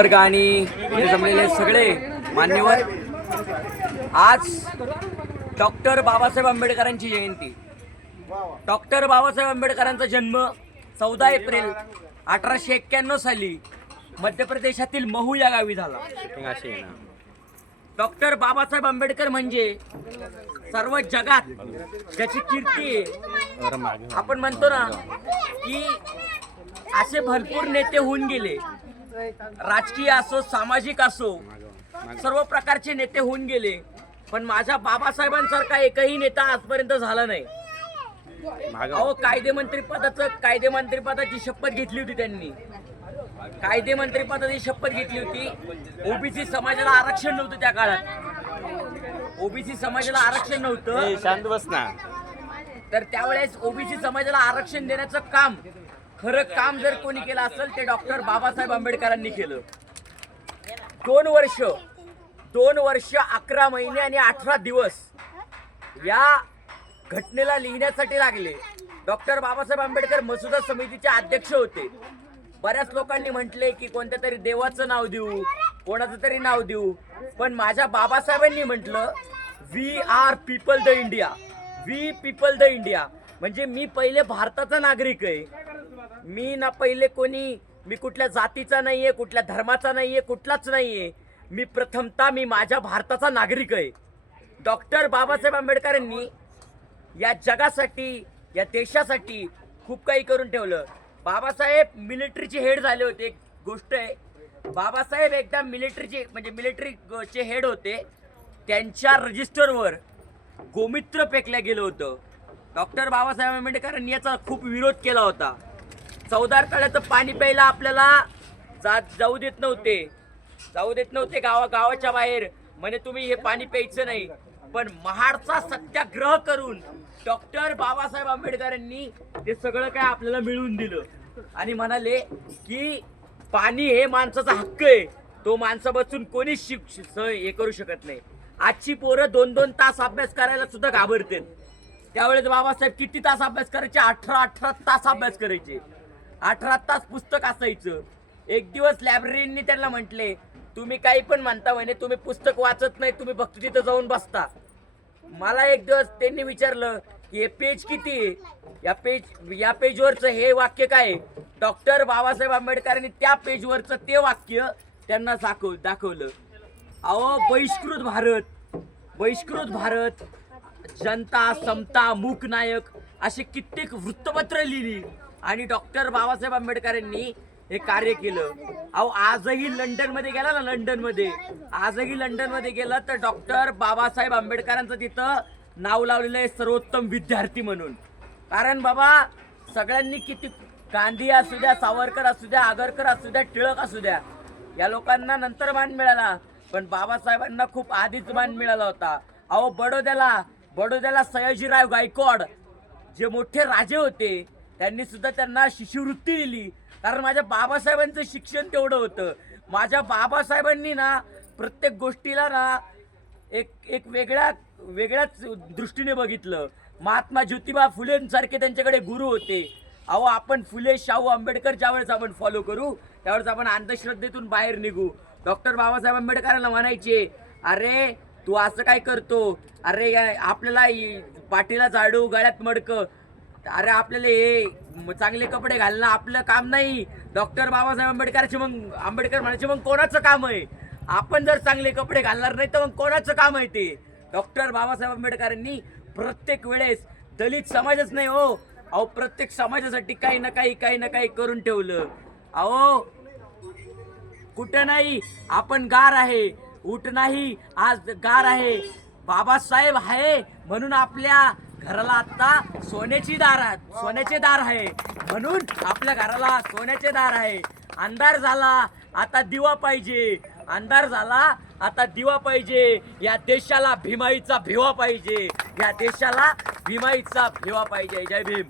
वर्ग आणि इथे जमलेले सगळे मान्यवर, आज डॉक्टर बाबासाहेब आंबेडकरांची जयंती. डॉक्टर बाबासाहेब आंबेडकरांचा जन्म 14 एप्रिल 1891 साली मध्य प्रदेशातील महू या गावी झाला. डॉक्टर बाबासाहेब आंबेडकर म्हणजे सर्व जगात ज्याची कीर्ती आहे. आपण म्हणतो ना की असे भरपूर नेते होऊन गेले, राजकीय असो सामाजिक असो सर्व प्रकारचे नेते होऊन गेले, पण माझ्या बाबासाहेबांसारखा एकही नेता आजपर्यंत झाला नाही. अहो, कायदे मंत्रिपदाची शपथ घेतली होती त्यांनी. कायदे मंत्रिपदाची शपथ घेतली होती. ओबीसी समाजाला आरक्षण नव्हतं त्या काळात. ओबीसी समाजाला आरक्षण नव्हतं. शांत बस ना. तर त्यावेळेस ओबीसी समाजाला आरक्षण देण्याचं काम, खरं काम जर कोणी केलं असेल ते डॉक्टर बाबासाहेब आंबेडकरांनी केलं. 2 वर्ष 11 महिने आणि 18 दिवस या घटनेला लिहिण्यासाठी लागले. डॉक्टर बाबासाहेब आंबेडकर मसुदा समितीचे अध्यक्ष होते. बऱ्याच लोकांनी म्हटले की कोणत्या तरी देवाचं नाव देऊ, कोणाचं तरी नाव देऊ, पण माझ्या बाबासाहेबांनी म्हटलं we are people the India. We people the India म्हणजे मी पहिले भारताचा नागरिक आहे. मी कुठल्या जातीचा नाहीये, कुठल्या धर्माचा नाहीये, कुठलाच नाहीये. मी माझ्या भारताचा नागरिक आहे. डॉक्टर बाबासाहेब आंबेडकरांनी या जगासाठी, या देशासाठी खूप काही करून ठेवलं. बाबासाहेब मिलिटरीचे हेड झाले होते. एक गोष्ट आहे, बाबासाहेब एकदा मिलिटरीचे हेड होते. त्यांच्या रजिस्टरवर गोमित्र फेकल्या गेलं होतं. डॉक्टर बाबासाहेब आंबेडकरांनी याचा खूप विरोध केला होता. 14 तळ्याचं पाणी प्यायला आपल्याला जाऊ देत नव्हते गावाच्या बाहेर. म्हणे तुम्ही हे पाणी प्यायचं नाही. पण महाडचा सत्याग्रह करून डॉक्टर बाबासाहेब आंबेडकरांनी ते सगळं काय आपल्याला मिळवून दिलं आणि म्हणाले की पाणी हे माणसाचा हक्क आहे, तो माणसा बसून कोणीच हे करू शकत नाही. आजची पोरं 2-2 तास अभ्यास करायला सुद्धा घाबरतात. त्यावेळेस बाबासाहेब किती तास अभ्यास करायचे? 18 तास अभ्यास करायचे. 18 तास पुस्तक असायचं. एक दिवस लायब्ररीनी त्यांना म्हटले तुम्ही काही पण म्हणता म्हणे, तुम्ही पुस्तक वाचत नाही, तुम्ही फक्त तिथं जाऊन बसता. मला एक दिवस त्यांनी विचारलं की हे पेज किती आहे, या पेजवरचं हे वाक्य काय? डॉक्टर बाबासाहेब आंबेडकरांनी त्या पेजवरचं ते वाक्य त्यांना दाखवलं. अहो, बहिष्कृत भारत, जनता, समता, मूकनायक असे कित्येक वृत्तपत्र लिहिली आणि डॉक्टर बाबासाहेब आंबेडकरांनी हे कार्य केलं. अहो, आजही लंडनमध्ये गेला तर डॉक्टर बाबासाहेब आंबेडकरांचं तिथं नाव लावलेलं आहे सर्वोत्तम विद्यार्थी म्हणून. कारण बाबा सगळ्यांनी किती, गांधी असू द्या, सावरकर असू द्या, आगरकर असू द्या, टिळक असू द्या, या लोकांना नंतर मान मिळाला, पण बाबासाहेबांना खूप आधीच मान मिळाला होता. अहो, बडोद्याला सयाजीराव गायकवाड जे मोठे राजे होते त्यांनी सुद्धा त्यांना शिष्यवृत्ती दिली. कारण माझ्या बाबासाहेबांचं शिक्षण तेवढं होतं. माझ्या बाबासाहेबांनी ना प्रत्येक गोष्टीला ना एक वेगळ्याच दृष्टीने बघितलं. महात्मा ज्योतिबा फुलेंसारखे त्यांच्याकडे गुरु होते. अहो, आपण फुले, शाहू, आंबेडकर ज्यावेळेस आपण फॉलो करू त्यावेळेस आपण अंधश्रद्धेतून बाहेर निघू. डॉक्टर बाबासाहेब आंबेडकरांना म्हणायचे, अरे तू असं काय करतो, अरे आपल्याला पाठीला झाडू, गळ्यात मडकं, अरे आपल्याला हे चांगले कपडे घालणं आपलं काम नाही. डॉक्टर बाबासाहेब आंबेडकर म्हणायचे मग कोणाचं काम आहे? आपण जर चांगले कपडे घालणार नाही तर मग कोणाचं काम आहे ते? डॉक्टर बाबासाहेब आंबेडकरांनी प्रत्येक वेळेस दलित समाजच नाही हो, अहो प्रत्येक समाजासाठी काही ना काही करून ठेवलं. अहो, कुठं नाही आपण गार आहे, उठ नाही आज गार आहे. बाबासाहेब आहे म्हणून आपल्या घराला आता सोन्याचे दार आहे, म्हणून आपल्या घराला सोन्याचे दार आहे. अंधार झाला आता दिवा पाहिजे. या देशाला भीमाईचा भिवा पाहिजे. जय भीम.